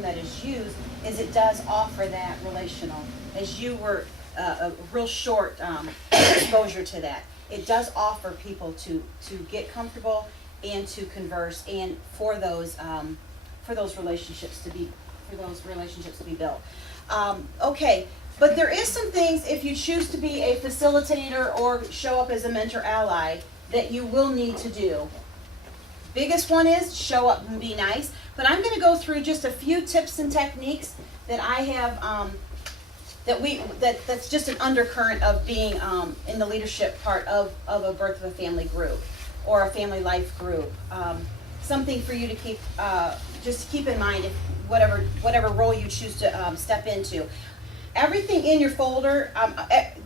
that is used is it does offer that relational. As you were a real short exposure to that, it does offer people to get comfortable and to converse, and for those relationships to be built. Okay, but there is some things, if you choose to be a facilitator or show up as a mentor ally, that you will need to do. Biggest one is show up and be nice. But I'm going to go through just a few tips and techniques that I have that's just an undercurrent of being in the leadership part of a birth of a family group or a family life group. Something for you to keep in mind, if whatever role you choose to step into. Everything in your folder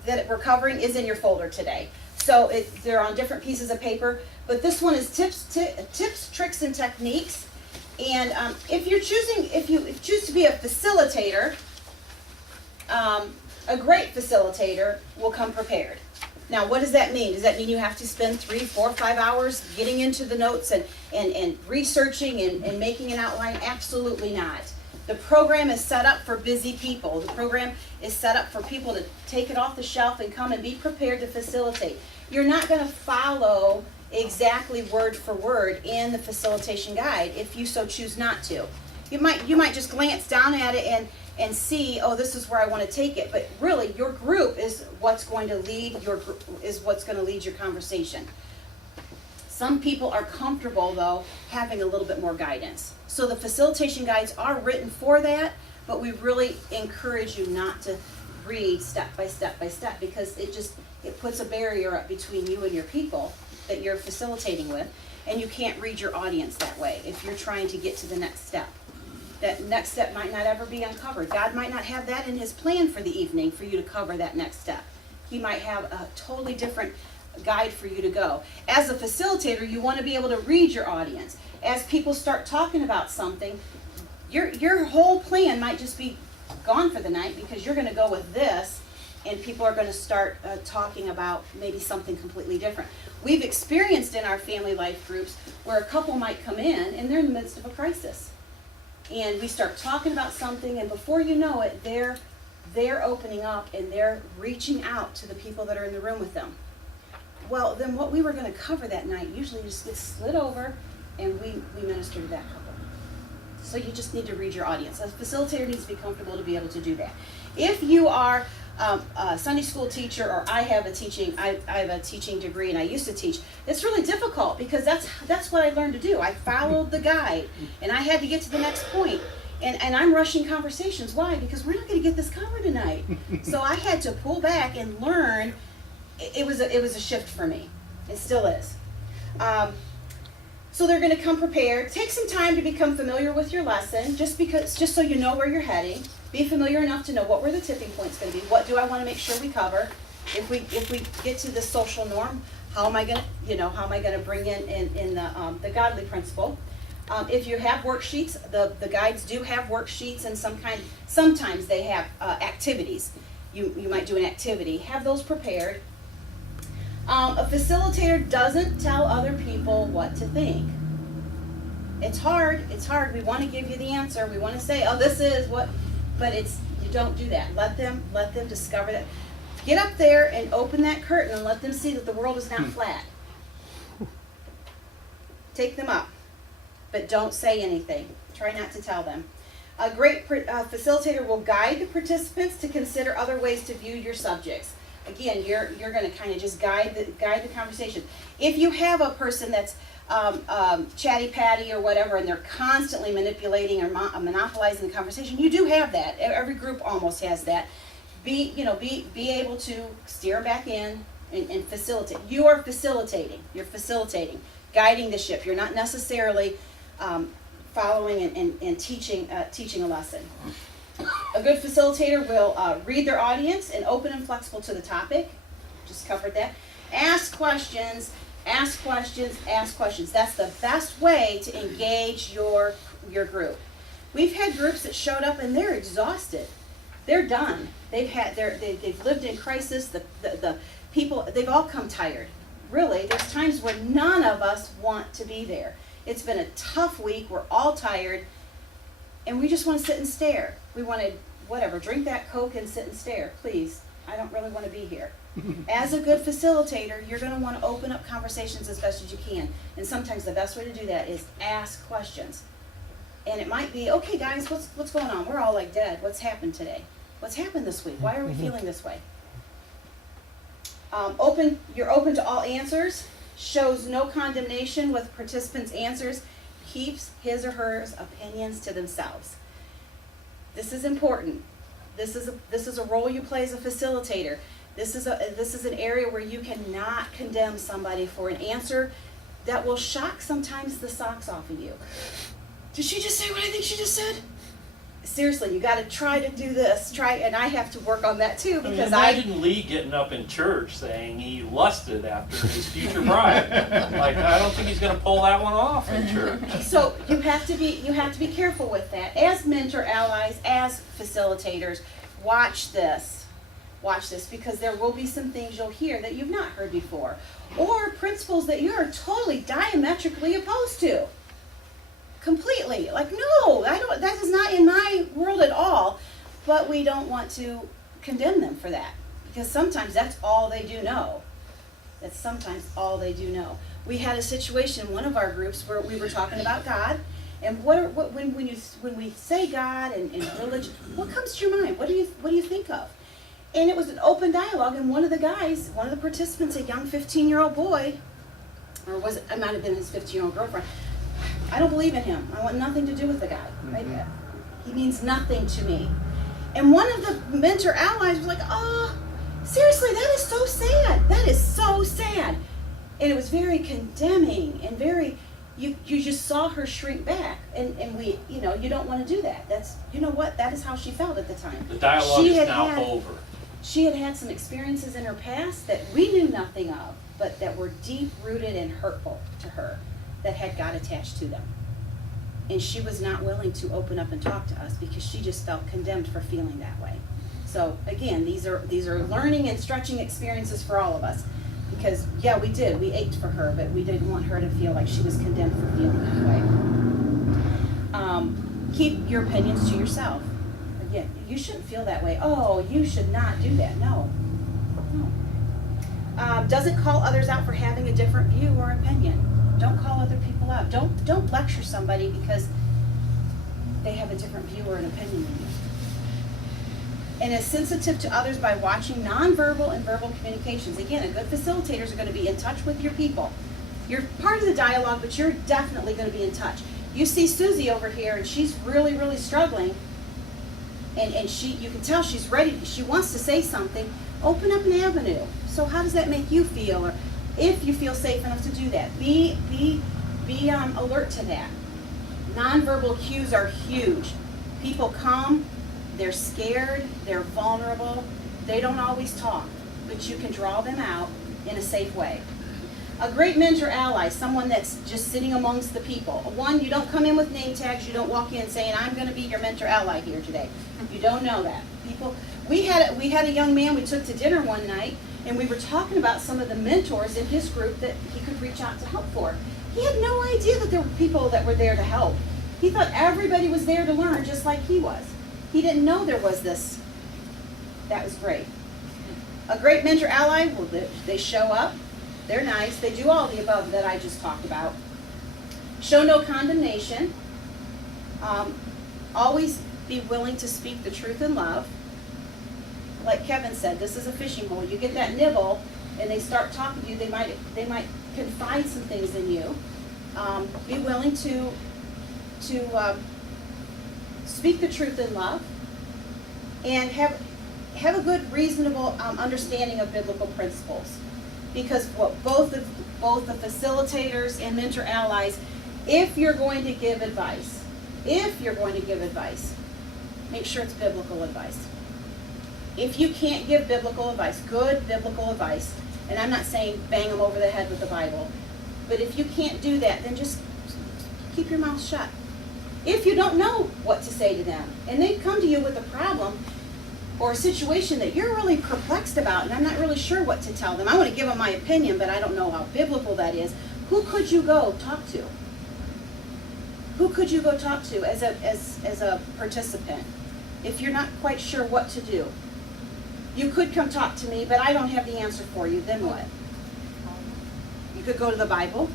that we're covering is in your folder today. So they're on different pieces of paper, but this one is tips, tricks, and techniques. And if you choose to be a facilitator, a great facilitator will come prepared. Now, what does that mean? Does that mean you have to spend 3, 4, 5 hours getting into the notes and researching and making an outline? Absolutely not. The program is set up for busy people. The program is set up for people to take it off the shelf and come and be prepared to facilitate. You're not going to follow exactly word for word in the facilitation guide if you so choose not to. You might just glance down at it and see, oh, this is where I want to take it. But really, your group is what's going to lead your conversation. Some people are comfortable, though, having a little bit more guidance. So the facilitation guides are written for that, but we really encourage you not to read step by step by step, because it puts a barrier up between you and your people that you're facilitating with, and you can't read your audience that way if you're trying to get to the next step. That next step might not ever be uncovered. God might not have that in his plan for the evening for you to cover that next step. He might have a totally different guide for you to go. As a facilitator, you want to be able to read your audience. As people start talking about something, your whole plan might just be gone for the night, because you're going to go with this, and people are going to start talking about maybe something completely different. We've experienced in our family life groups where a couple might come in and they're in the midst of a crisis. And we start talking about something, and before you know it, they're opening up and they're reaching out to the people that are in the room with them. Well, then what we were going to cover that night usually just gets slid over, and we minister to that couple. So you just need to read your audience. A facilitator needs to be comfortable to be able to do that. If you are a Sunday school teacher, or I have a teaching degree and I used to teach, it's really difficult, because that's what I learned to do. I followed the guide, and I had to get to the next point. And I'm rushing conversations. Why? Because we're not going to get this covered tonight. So I had to pull back and learn. It was a shift for me. It still is. So they're going to come prepared. Take some time to become familiar with your lesson, just so you know where you're heading. Be familiar enough to know what were the tipping points going to be. What do I want to make sure we cover? If we get to the social norm, how am I going to bring in the godly principle? If you have worksheets, the guides do have worksheets, and sometimes they have activities. You might do an activity. Have those prepared. A facilitator doesn't tell other people what to think. It's hard. We want to give you the answer. We want to say, oh, this is what, but you don't do that. Let them discover that. Get up there and open that curtain and let them see that the world is not flat. Take them up, but don't say anything. Try not to tell them. A great facilitator will guide the participants to consider other ways to view your subjects. Again, you're going to kind of just guide the conversation. If you have a person that's chatty patty or whatever, and they're constantly manipulating or monopolizing the conversation, you do have that. Every group almost has that. Be able to steer back in and facilitate. You are facilitating. You're facilitating, guiding the ship. You're not necessarily following and teaching a lesson. A good facilitator will read their audience and open and flexible to the topic. Just covered that. Ask questions, ask questions, ask questions. That's the best way to engage your group. We've had groups that showed up and they're exhausted. They're done. They've lived in crisis. The people, they've all come tired. Really, there's times when none of us want to be there. It's been a tough week. We're all tired. And we just want to sit and stare. We want to, whatever, drink that Coke and sit and stare. Please, I don't really want to be here. As a good facilitator, you're going to want to open up conversations as best as you can. And sometimes the best way to do that is ask questions. And it might be, okay guys, what's going on? We're all like dead. What's happened today? What's happened this week? Why are we feeling this way? You're open to all answers, shows no condemnation with participants' answers, keeps his or her opinions to themselves. This is important. This is a role you play as a facilitator. This is an area where you cannot condemn somebody for an answer that will shock sometimes the socks off of you. Did she just say what I think she just said? Seriously, you got to try to do this. And I have to work on that too because imagine Lee getting up in church saying he lusted after his future bride. Like, I don't think he's going to pull that one off in church. So you have to be careful with that. As mentor allies, as facilitators, watch this. Watch this, because there will be some things you'll hear that you've not heard before, or principles that you're totally diametrically opposed to. Completely. Like, no, that is not in my world at all. But we don't want to condemn them for that, because sometimes that's all they do know. That's sometimes all they do know. We had a situation in one of our groups where we were talking about God, and when we say God and religion, what comes to your mind? What do you think of? And it was an open dialogue, and one of the participants, a young 15-year-old boy, or it might have been his 15-year-old girlfriend, I don't believe in him. I want nothing to do with the guy. Right? He means nothing to me. And one of the mentor allies was like, oh, seriously, that is so sad. That is so sad. And it was very condemning and very, you just saw her shrink back. And we, you don't want to do that. That's, that is how she felt at the time. The dialogue is now over. She had some experiences in her past that we knew nothing of, but that were deep-rooted and hurtful to her, that had God attached to them. And she was not willing to open up and talk to us because she just felt condemned for feeling that way. So again, these are learning and stretching experiences for all of us. Because we ached for her, but we didn't want her to feel like she was condemned for feeling that way. Keep your opinions to yourself. Again, you shouldn't feel that way. Oh, you should not do that. No. Doesn't call others out for having a different view or opinion. Don't call other people out. Don't lecture somebody because they have a different view or an opinion than you. And is sensitive to others by watching nonverbal and verbal communications. Again, a good facilitators are going to be in touch with your people. You're part of the dialogue, but you're definitely going to be in touch. You see Susie over here, and she's really, really struggling. And you can tell she's ready. She wants to say something. Open up an avenue. So how does that make you feel? Or if you feel safe enough to do that, be alert to that. Nonverbal cues are huge. People come, they're scared, they're vulnerable, they don't always talk, but you can draw them out in a safe way. A great mentor ally, someone that's just sitting amongst the people. One, you don't come in with name tags, you don't walk in saying, I'm going to be your mentor ally here today. You don't know that. We had a young man we took to dinner one night, and we were talking about some of the mentors in his group that he could reach out to help for. He had no idea that there were people that were there to help. He thought everybody was there to learn just like he was. He didn't know there was this. That was great. A great mentor ally, well, they show up, they're nice, they do all the above that I just talked about. Show no condemnation. Always be willing to speak the truth in love. Like Kevin said, this is a fishing hole. You get that nibble, and they start talking to you. They might confide some things in you. Be willing to speak the truth in love, and have a good, reasonable understanding of biblical principles. Because both the facilitators and mentor allies, if you're going to give advice, make sure it's biblical advice. If you can't give biblical advice, good biblical advice, and I'm not saying bang them over the head with the Bible, but if you can't do that, then just keep your mouth shut. If you don't know what to say to them, and they come to you with a problem or a situation that you're really perplexed about, and I'm not really sure what to tell them, I want to give them my opinion, but I don't know how biblical that is, who could you go talk to? Who could you go talk to as a participant if you're not quite sure what to do? You could come talk to me, but I don't have the answer for you. Then what? You could go to the Bible.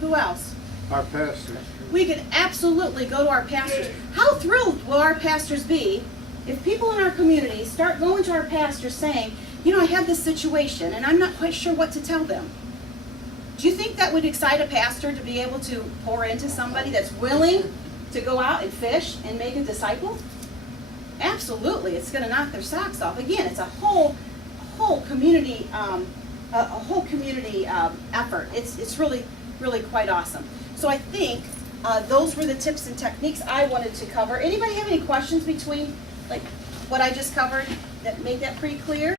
Who else? Our pastors. We could absolutely go to our pastors. How thrilled will our pastors be if people in our community start going to our pastors saying, you know, I have this situation and I'm not quite sure what to tell them? Do you think that would excite a pastor to be able to pour into somebody that's willing to go out and fish and make a disciple? Absolutely, it's going to knock their socks off. Again, it's a whole community, effort. It's really quite awesome. So I think those were the tips and techniques I wanted to cover. Anybody have any questions between like what I just covered that made that pretty clear?